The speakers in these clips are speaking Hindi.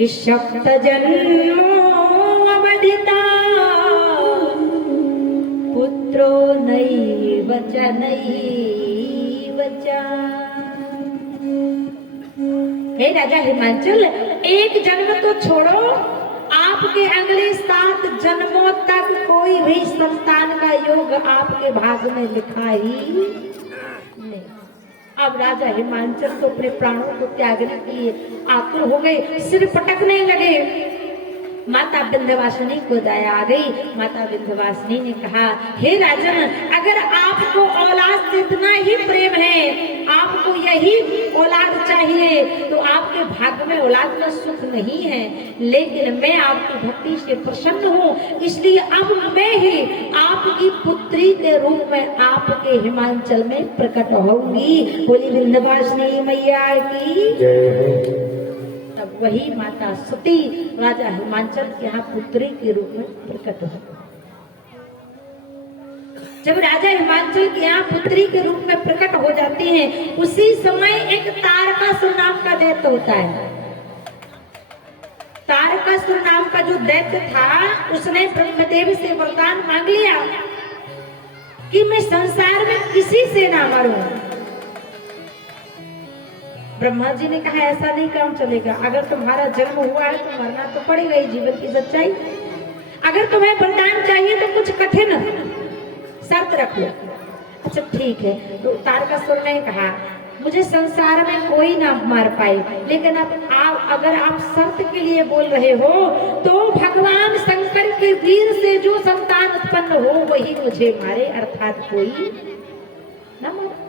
सप्त जन्मोऽवधिता पुत्रो नैव च नैव च। हे राजा हिमांचल, एक जन्म तो छोड़ो, आपके अगले 7 जन्मों तक कोई भी संतान का योग आपके भाग में लिखा ही नहीं। अब राजा हिमांचल तो अपने प्राणों को त्यागने के लिए आकुल हो गए, सिर पटकने लगे। माता विंध्यवासिनी को दया आ गई। माता विंध्यवासिनी ने कहा, हे राजन, अगर आपको औलाद से इतना ही प्रेम है, आपको यही औलाद चाहिए, तो आपके भाग्य में औलाद का सुख नहीं है। लेकिन मैं आपकी भक्ति से प्रसन्न हूँ, इसलिए अब मैं ही आपकी पुत्री के रूप में आपके हिमांचल में प्रकट होंगी। बोली विंध्यवासिनी मैया की। तब वही माता सती राजा हिमांचल के यहाँ पुत्री के रूप में प्रकट हो। जब राजा हिमांचल के यहाँ पुत्री के रूप में प्रकट हो जाती हैं, उसी समय एक तारकासुर नाम का दैत्य होता है। तारकासुर नाम का जो दैत्य था, उसने ब्रह्मदेव से वरदान मांग लिया कि मैं संसार में किसी से ना मरूं। ब्रह्मा जी ने कहा, ऐसा नहीं काम चलेगा। अगर तुम्हारा जन्म हुआ है तो मरना तो पड़ेगा, ही जीवन की सच्चाई। अगर तुम्हें वरदान चाहिए तो कुछ कठिन शर्त रख लो। अच्छा ठीक है। तो तारकासुर ने कहा, मुझे संसार में कोई ना मार पाए, लेकिन अब अगर आप शर्त के लिए बोल रहे हो तो भगवान शंकर के वीर से जो संतान उत्पन्न हो वही मुझे मारे, अर्थात कोई ना मारे।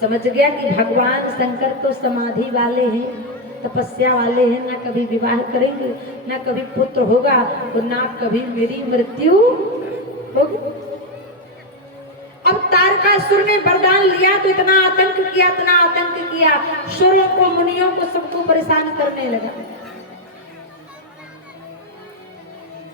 समझ गया कि भगवान शंकर तो समाधि वाले हैं, तपस्या वाले हैं, ना कभी विवाह करेंगे, ना कभी पुत्र होगा, और ना कभी मेरी मृत्यु होगी। अब तारकासुर ने वरदान लिया तो इतना आतंक किया, सुरों को, मुनियों को, सबको परेशान करने लगा।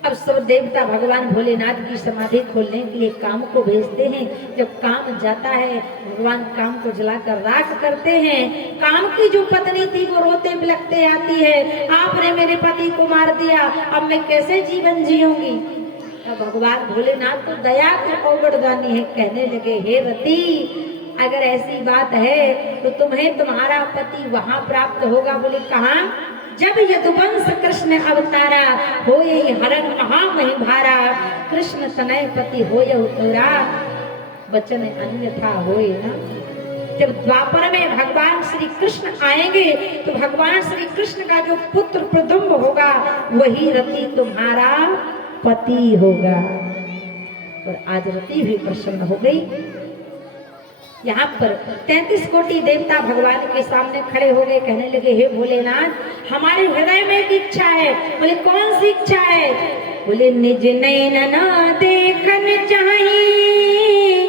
अब सब देवता भगवान भोलेनाथ की समाधि खोलने के लिए काम को भेजते हैं। जब काम जाता है, भगवान काम को जलाकर राख करते हैं। काम की जो पत्नी थी वो रोते बिलखते आती है, आपने मेरे पति को मार दिया, अब मैं कैसे जीवन जीऊंगी। अब भगवान भोलेनाथ तो दया की औगड़दानी है, कहने लगे, हे रति, अगर ऐसी बात है तो तुम्हें तुम्हारा पति वहां प्राप्त होगा। बोले कहाँ? जब यदुवंश कृष्ण अवतारा, हो यही हरण महामहिभारा, कृष्ण तनय पति हो तोरा, वचन अन्यथा होए ना। जब द्वापर में भगवान श्री कृष्ण आएंगे तो भगवान श्री कृष्ण का जो पुत्र प्रदुम्न होगा वही रति तुम्हारा पति होगा। और आज रति भी प्रसन्न हो गई। यहाँ पर 33 कोटि देवता भगवान के सामने खड़े हो गए, कहने लगे, हे भोलेनाथ, हमारे हृदय में एक इच्छा है। बोले कौन सी इच्छा है? बोले निज नैन न देखन चाहिए,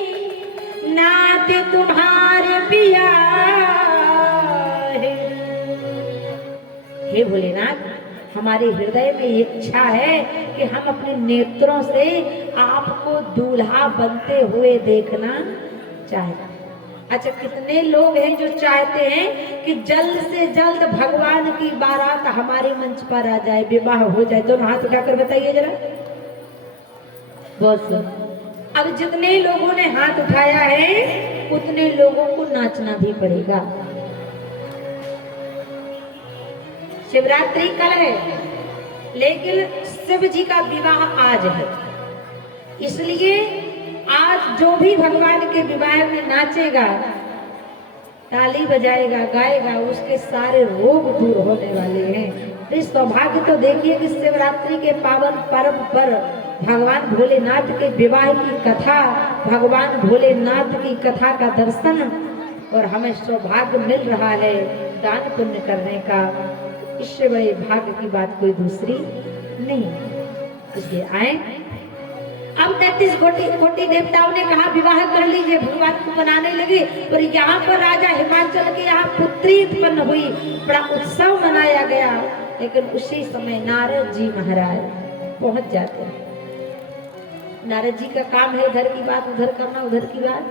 नाथ तुम्हारे पिया है। हे भोलेनाथ, हमारे हृदय में ये इच्छा है कि हम अपने नेत्रों से आपको दूल्हा बनते हुए देखना चाहते। अच्छा, कितने लोग हैं जो चाहते हैं कि जल्द से जल्द भगवान की बारात हमारे मंच पर आ जाए, विवाह हो जाए? दोनों हाथ उठाकर बताइए जरा। बहुत सुन। अब जितने लोगों ने हाथ उठाया है उतने लोगों को नाचना भी पड़ेगा। शिवरात्रि कल है, लेकिन शिव जी का विवाह आज है, इसलिए आज जो भी भगवान के विवाह में नाचेगा, ताली बजाएगा, गाएगा, उसके सारे रोग दूर होने वाले हैं। तो सौभाग्य तो देखिए कि शिवरात्रि के पावन पर्व पर भगवान भोलेनाथ के विवाह की कथा, भगवान भोलेनाथ की कथा का दर्शन, और हमें सौभाग्य मिल रहा है दान पुण्य करने का। इससे बड़े भाग्य की बात कोई दूसरी नहीं। इसलिए आए। अब 33 कोटि देवताओं ने कहा विवाह कर लीजिए, भगवान को बनाने लगे। और यहाँ पर राजा हिमांचल के यहाँ पुत्री उत्पन्न हुई, बड़ा उत्सव मनाया गया। लेकिन उसी समय नारद जी महाराज पहुंच जाते हैं। नारद जी का काम है इधर की बात उधर करना, उधर की बात